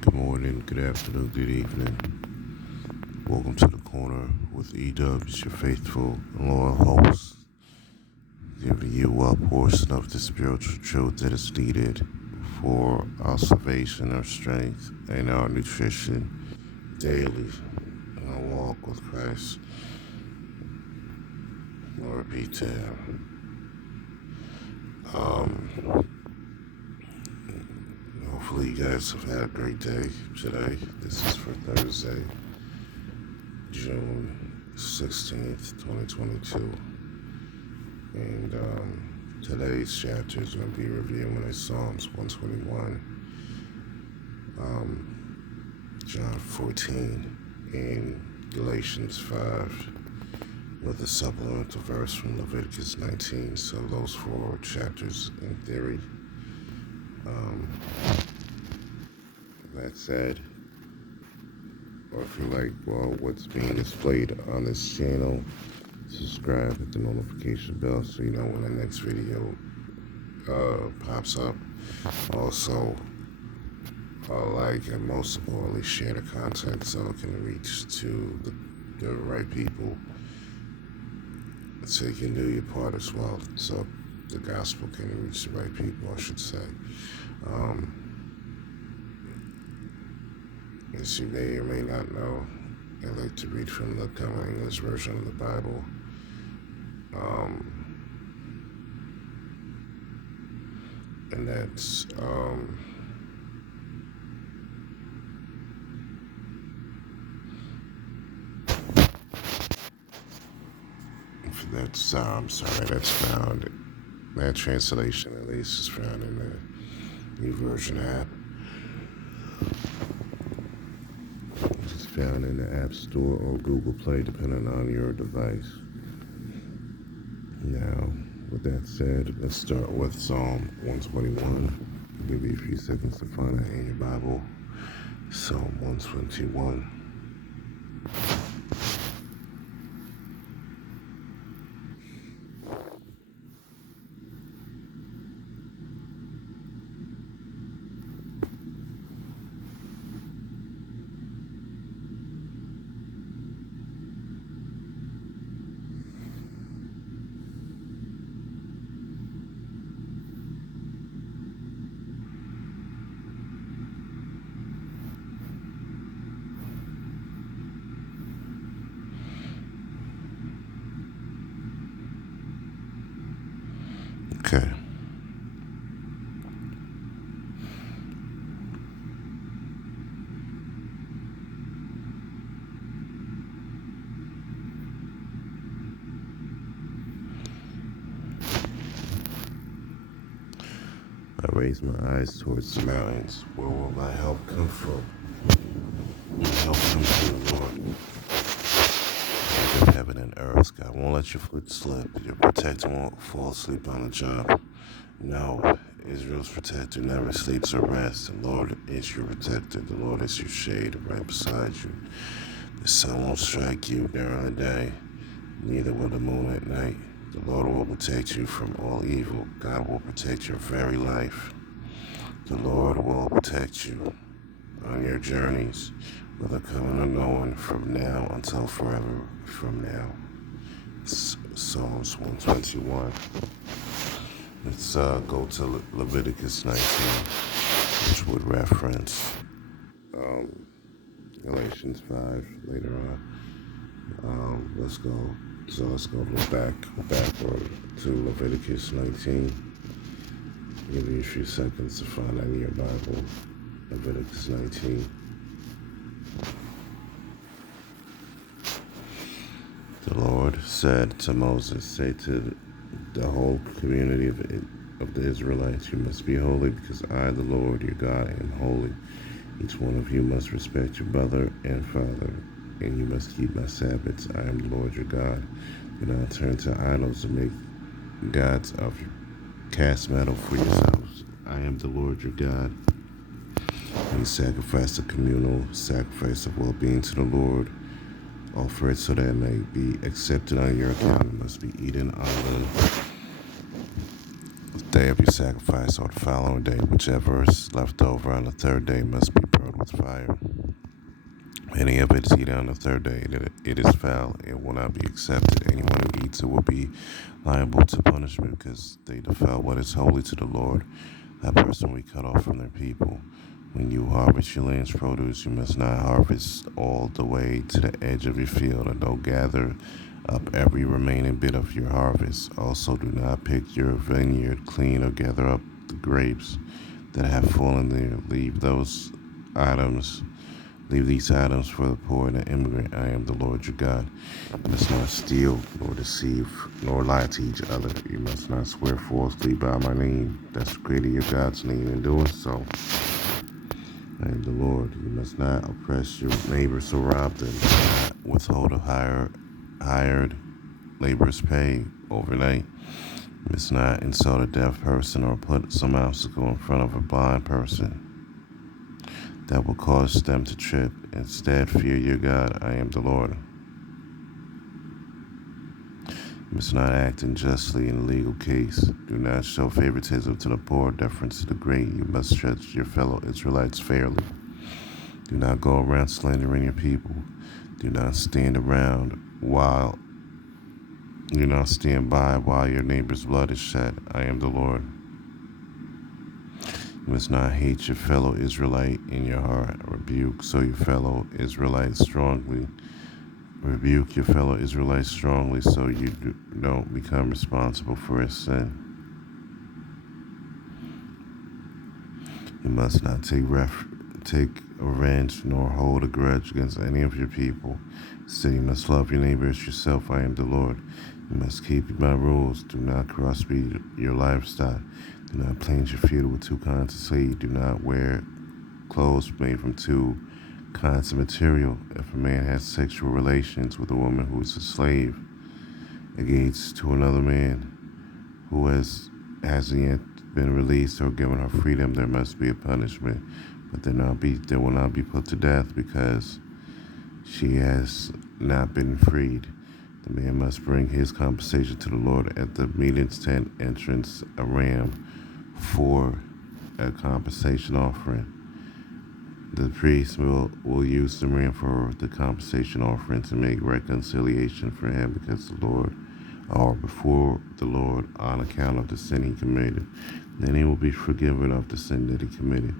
Good morning, good afternoon, good evening. Welcome to the corner with E-Dubs, your faithful and loyal host, giving you a portion of the spiritual truth that is needed for our salvation, our strength, and our nutrition daily in our walk with Christ. Glory be to Him. Hopefully you guys have had a great day today. This is for Thursday, June 16th, 2022. And today's chapter is going to be reviewing is Psalms 121, John 14, and Galatians 5, with a supplemental verse from Leviticus 19. So those four chapters in theory. That said, or if you like, well, what's being displayed on this channel, subscribe, hit the notification bell so you know when the next video pops up. Also, like and most importantly, share the content so it can reach to the right people, so you can do your part as well, so the gospel can reach the right people, I should say. As you may or may not know, I like to read from the Common English Version of the Bible. And that's that's found, that translation at least is found in the New Version app. It's found in the App Store or Google Play, depending on your device. Now, with that said, let's start with Psalm 121. I'll give you a few seconds to find it in your Bible. Psalm 121. Okay. I raise my eyes towards the mountains. Where will my help come from? My help comes from the Lord, of heaven and earth. God won't let your foot slip. Your protector won't fall asleep on the job. No, Israel's protector never sleeps or rests. The Lord is your protector. The Lord is your shade right beside you. The sun won't strike you during the day, neither will the moon at night. The Lord will protect you from all evil. God will protect your very life. The Lord will protect you on your journeys, whether coming or going, from now until forever from now. Psalms 121. Let's go to Leviticus 19, which would reference Galatians 5 later on. Let's go backward to Leviticus 19. Give you a few seconds to find that in your Bible. Leviticus 19. The Lord said to Moses, say to the whole community of the Israelites, you must be holy because I, the Lord your God, am holy. Each one of you must respect your mother and father, and you must keep my Sabbaths. I am the Lord your God. Do not turn to idols and make gods of cast metal for yourselves. I am the Lord your God. When you sacrifice a communal sacrifice of well-being to the Lord, offer it so that it may be accepted on your account. It must be eaten on the day of your sacrifice or the following day. Whichever is left over on the third day must be burned with fire. Any of it is eaten on the third day, it is foul, it will not be accepted. Anyone who eats it will be liable to punishment because they defile what is holy to the Lord. That person will be cut off from their people. When you harvest your land's produce, you must not harvest all the way to the edge of your field, and don't gather up every remaining bit of your harvest. Also, do not pick your vineyard clean or gather up the grapes that have fallen there. Leave these items for the poor and the immigrant. I am the Lord your God. You must not steal, nor deceive, nor lie to each other. You must not swear falsely by my name. That's created your God's name. In doing so, I am the Lord. You must not oppress your neighbors or rob them. Do not withhold a hired laborer's pay overnight. You must not insult a deaf person or put some obstacle in front of a blind person that will cause them to trip. Instead, fear your God. I am the Lord. You must not act unjustly in a legal case. Do not show favoritism to the poor, deference to the great. You must judge your fellow Israelites fairly. Do not go around slandering your people. Do not stand by while your neighbor's blood is shed. I am the Lord. You must not hate your fellow Israelite in your heart. Rebuke your fellow Israelites strongly so you don't become responsible for his sin. You must not take revenge nor hold a grudge against any of your people. Instead, you must love your neighbor as yourself. I am the Lord. You must keep my rules. Do not crossbreed your livestock. Do not plant your field with two kinds of seed. Do not wear clothes made from two kinds of material. If a man has sexual relations with a woman who is a slave, engaged to another man who hasn't yet been released or given her freedom, there must be a punishment, but they will not be put to death because she has not been freed. The man must bring his compensation to the Lord at the meeting's tent entrance, a ram for a compensation offering. The priest will use the ram for the compensation offering to make reconciliation for him before the Lord on account of the sin he committed. Then he will be forgiven of the sin that he committed.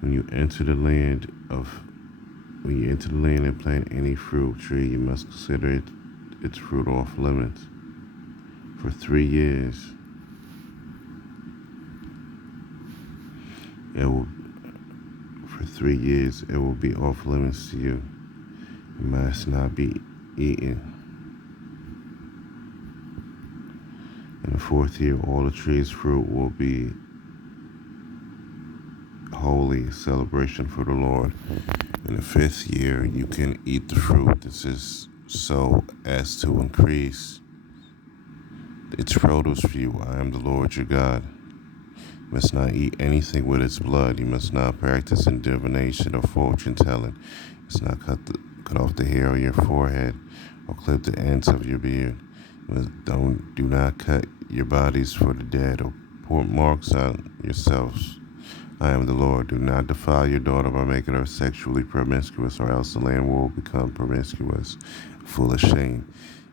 When you enter the land and plant any fruit tree, you must consider its fruit off limits. For 3 years, it will be off limits to you. It must not be eaten. In the 4th year, all the tree's fruit will be holy, celebration for the Lord. In the 5th year, you can eat the fruit. This is so as to increase its produce for you. I am the Lord your God. You must not eat anything with its blood. You must not practice in divination or fortune telling. You must not cut off the hair on your forehead or clip the ends of your beard. Do not cut your bodies for the dead or pour marks on yourselves. I am the Lord. Do not defile your daughter by making her sexually promiscuous, or else the land will become promiscuous, full of shame.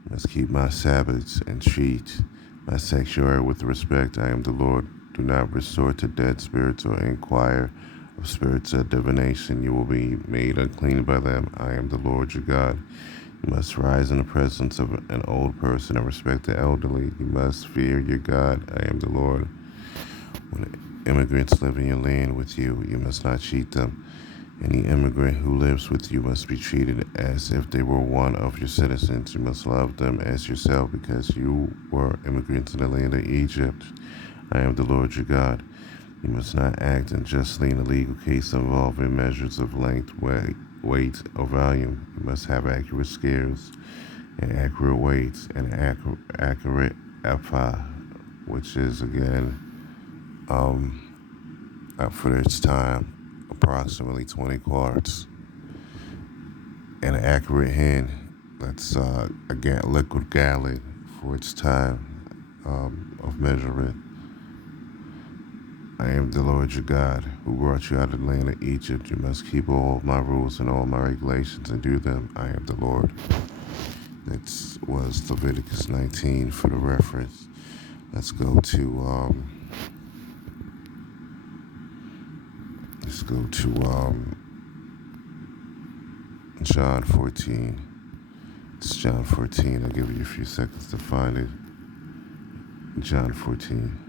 You must keep my Sabbaths and treat my sanctuary with respect. I am the Lord. Do not resort to dead spirits or inquire of spirits of divination. You will be made unclean by them. I am the Lord your God. You must rise in the presence of an old person and respect the elderly. You must fear your God. I am the Lord. When immigrants live in your land with you, you must not cheat them. Any immigrant who lives with you must be treated as if they were one of your citizens. You must love them as yourself because you were immigrants in the land of Egypt. I am the Lord your God. You must not act unjustly in a legal case involving measures of length, weight, or volume. You must have accurate scales and accurate weights and accurate ephah, which is again for its time, approximately 20 quarts. And an accurate hin, that's liquid gallon for its time of measurement. I am the Lord your God, who brought you out of the land of Egypt. You must keep all of my rules and all my regulations and do them. I am the Lord. That was Leviticus 19 for the reference. Let's go to John 14. It's John 14. I'll give you a few seconds to find it. John 14.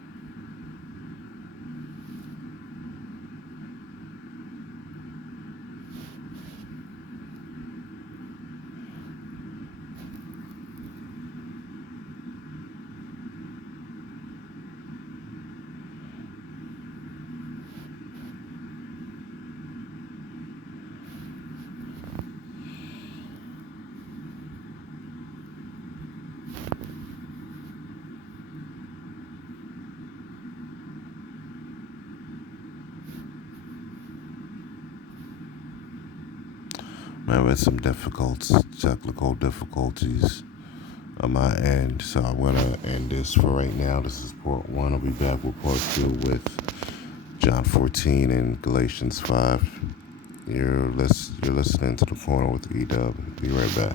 I'm having some technical difficulties on my end, so I'm gonna end this for right now. This is part 1. I'll be back with part 2 with John 14 and Galatians 5. You're listening to The Corner with E-Dub. Be right back.